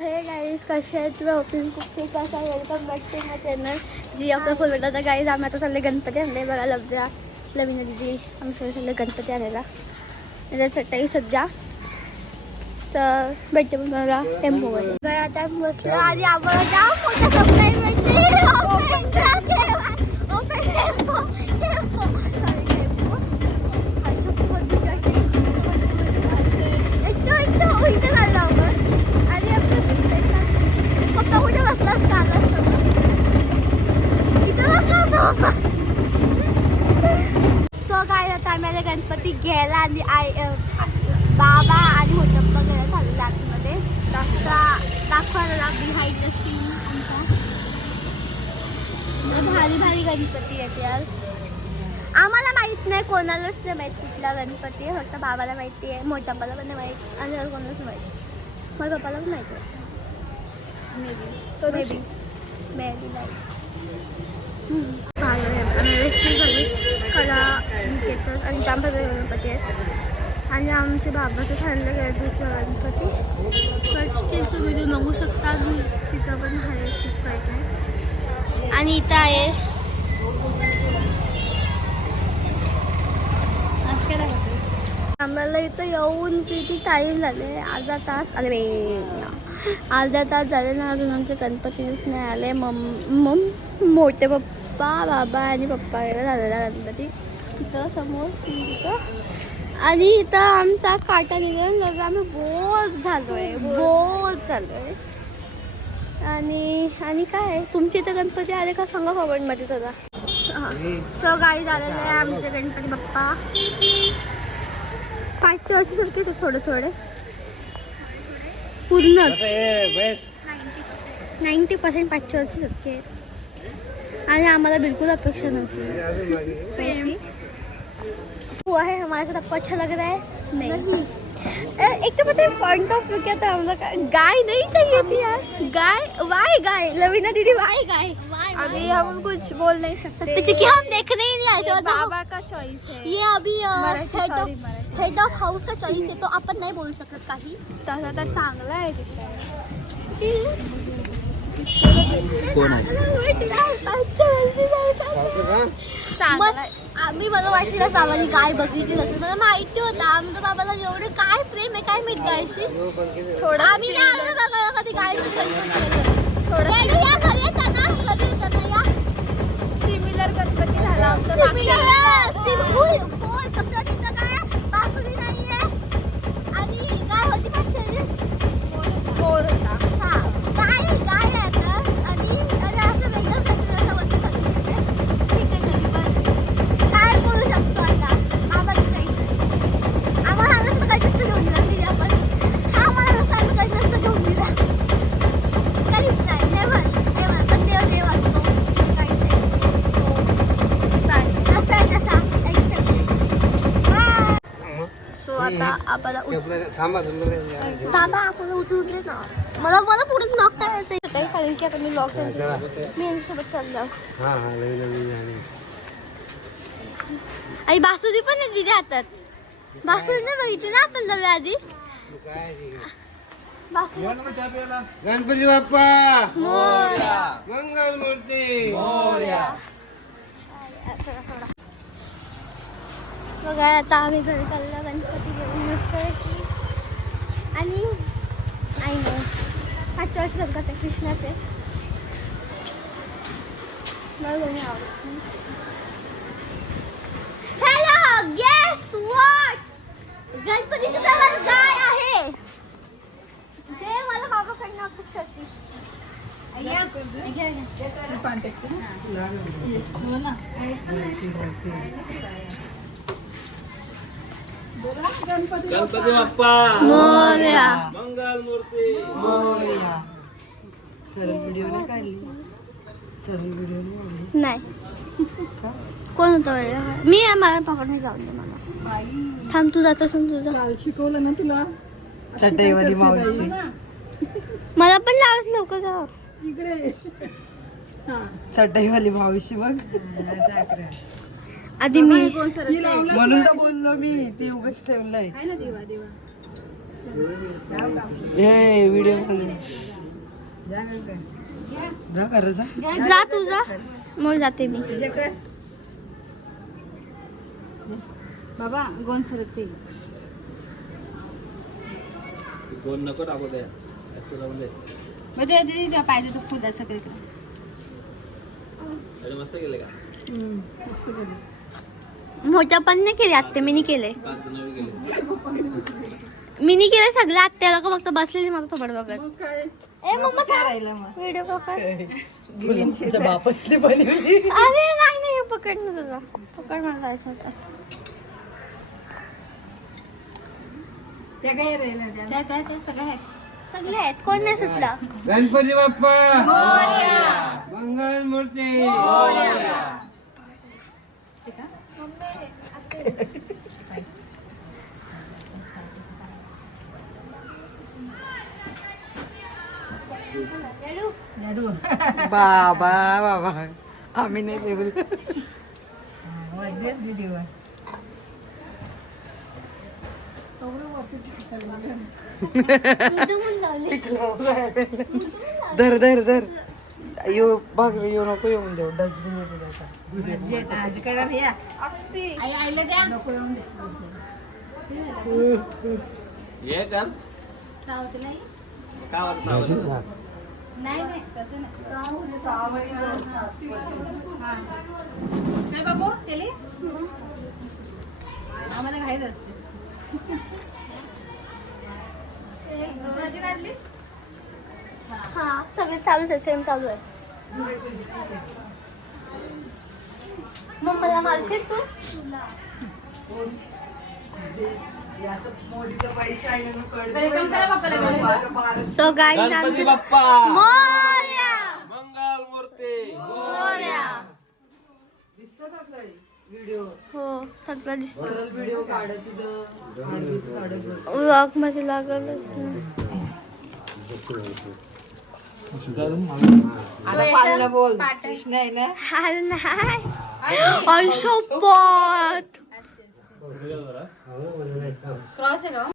हे गाईज कसे आहेत? तुम्ही होतील खूप ठीक असा welcome back to my channel जी आपलं फुल भेटत तर गाईज आम्ही आता चालले गणपती आणले. बघा लव्या लवीना दिदी. आम्ही सगळे चालले गणपती आणायला. त्याच्या चटई सध्या. स भेटते पण मला टेम्पोमध्ये तर आता आम्ही बसलो. आणि आम्हाला जाम मोठा सरप्राईज भेटते Open tempo. Open tempo. Tempo. Sorry, tempo. आयुष्यभर मी काय केलं? एकदम एकदम उलटं झालं आपण आणि आपलं पप्पा कुठे बसला असता आला असता तो. इथं बसला होता पप्पा सो काय आता आम्ही आता गणपती घ्यायला आणि आई बाबा आणि मोठप्पा घ्यायला झालेले आतमध्ये. दाखवा दाखवायला बिहाइंड द सीन भारी भारी गणपती आहेत यार आम्हाला माहीत नाही कोणालाच नाही माहीत कुठला गणपती आहे. फक्त बाबाला माहिती आहे मोठ्यापाला पण नाही माहीत आणि कोणालाच माहीत. माझ्या पप्पालाच माहिती आहे. मेबी मेबी मेबी कला निकेतन आणि वेगळे गणपती आहेत आणि आमचे बाबाचं ठरलं गेलं दुसरं गणपती बट स्टील तुम्ही जे बघू शकता तिथं पण आहे खूप काय काय आणि इथं आहे. आम्हाला इथं येऊन किती टाईम झाले? अर्धा तास. अरे अर्धा तास झाले ना अजून आमचे गणपतीच नाही आले. मम मम मोठे पप्पा बाबा आणि पप्पा गेला झालेला गणपती. तिथं समोर तिथं. आणि इथं आमचा काटा निघाला आम्ही बोर झालोय बोर झालोय. आणि आणि काय तुमचे इथं गणपती आले का सांगा कमेंटमध्ये सगळा सो गाई झालेलं आहे आमचे गणपती बाप्पा. पाचशे वर्षासारखे ते थोडे थोडे. पूर्णच. नाईन्टी पर्सेंट पाचशे वर्षासारखे आहेत. आणि आम्हाला बिलकुल अपेक्षा नव्हती. हुआ है हमारे साथ आपको अच्छा लग रहा है? नहीं। अ, एक तो पता है पॉइंट ऑफ़ व्यू क्या था हम लोग गाय नहीं चाहिए थी यार। गाय? वाई गाय? लवीना दीदी वाई गाय? अभी हम कुछ बोल नहीं सकते। क्योंकि हम देखने ही नहीं आए थे बाबा का चॉइस है। ये अभी head of head of house का चॉईस आहे तो आपण नाही बोलू शकत काही। तसं तर चांगला आहे कोण आहे? आहे. आम्ही मला वाटलं बाबांनी गाय बघितली असेल मला माहिती होतं आमच्या बाबाला एवढे काय प्रेम आहे काय माहीत गायशी थोडं आम्ही नाही आलो ना बघायला कधी गायचं जन्म केलं या घरी येतात ना कधी येतात ना या सिमिलर गणपती झाला आमचा सिमिलर मागच्या सिंपल फोन फक्त तिथं काय बासुरी नाहीये आणि गाय होती मागच्या मोर होता हा गाय गाय आहे तर आणि आणि असं वेगळं काहीतरी असं बोलते खाते ठीक आहे घरी पण काय बोलू शकतो आता बाबाची चॉईस आम्हाला नसतं काही नसतं घेऊन दिलं दिदी आपण हा आम्हाला नसतं आम्ही काही नसतं घेऊन दिलं कधीच नाही नेव्हर नेव्हर पण देव देव असतो काहीच नाही जसा आहे तसा सो आता आपल्याला बाबा आपल्याला उचलून दे ना मला मला पुढे नॉक करायचं आहे काही कारण की आता मी लॉक मी यांच्यासोबत चाललो हा हा. आणि बासुरी पण आहे तिथे हातात. बासुरी नाही बघितली ना आपण नव्या आधी? गणपती बाप्पा! मोरया. मंगल मूर्ती. बघा आता आम्ही घरी चाललो गणपती आणि आई नाही. पाचच्या वर्ष गणपत आहे. कृष्णाचे हॅलो गेस वॉट गणपतीच्या जवळ गाय आहे. जे मला बाबाकडनं अपेक्षा होती गणपती बाप्पा. मोरया. मंगल मूर्ती नाही कोण होतं मी आहे मला पकडणे जाऊन दे मला. थांब तू जात असेल तुझं काल शिकवलं ना तुला? मला पण लावच लवकर जाऊ इकडे. चटईवाली मावशी बघ. आधी मी. म्हणून तर बोललो मी ती उगाच ठेवलंय. आहे ना दिवा दिवा. हे व्हिडिओमध्ये जा कर जा जा. तू जा. मग जाते मी. बाबा गोन सरकते. दोन नको टाकू दे. तुला म्हणजे म्हणजे दीदी पाहिजे तर फुल सगळे मस्त केले का? मोठ्या पण नाही केले आत्ते मी केले. मी नाही केले सगळे आत्या लोक फक्त बसलेली मला थोबड बघत. काय ए मम्मा काय राहिलं मग. व्हिडिओ पकड अरे नाही नाही पकड ना तुझा. पकड मला जायचं होतं. सगळे आहेत. कोण नाही सुटला? गणपती बाप्पा. मंगल मूर्ती ठीक आहे बाबा बाबा आम्ही नाही लावली. धर धर धर यो भाग येऊ नको येऊन देऊ. डस्टबिन हे ये. हा. बाबू केली? आम्हाला घाईच असते. भाजी काढलीस? हा सगळे चालूच आहे सेम चालू आहे. मग मला घालशील तू वेलकम करा बाप्पाला सो गाई गणपती बाप्पा. मोर्या! मंगल मूर्ती मोर्या व्हिडिओ हो सगळं दिसतं. व्हिडिओ काढायची तर व्लॉगमध्ये लागल पाळला बोल कृष्ण आहे ना अरे नाही आयुष्यपत क्रॉस आहे का हो?